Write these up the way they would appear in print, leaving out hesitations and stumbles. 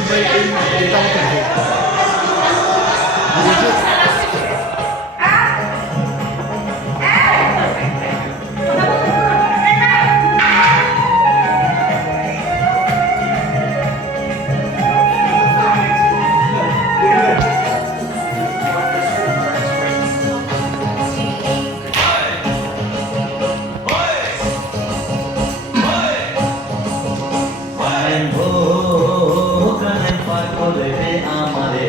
ভাই এটা আমাকে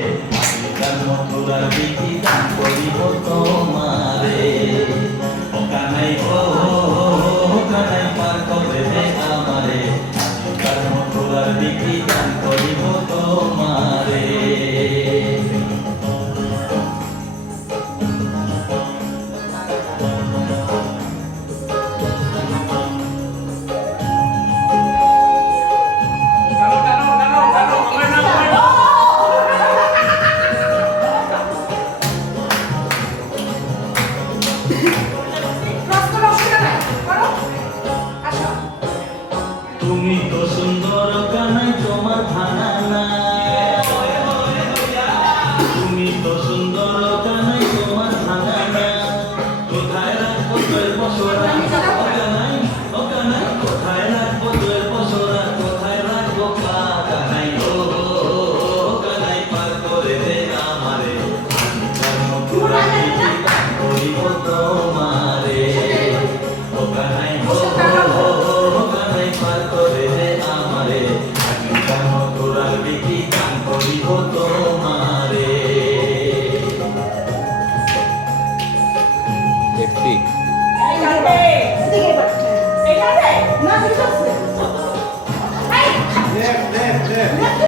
তুমি তো সুন্দর কানাই তোমার ভাঙা না তুমি তো সুন্দর কানাই তোমার ভাঙা না কোথায় রাখবো তোর বসরা কানাই ও কানাই কোথায় রাখবো তোর বসরা কোথায় রাখবো কানাই ও কানাই পার করে দে আমারে জন্ম পুরা করিব তোমারে ও কানাই ও কানাই পার করে দে আমারে জন্ম পুরা বিকি গান করিব তোমারে দেখছি না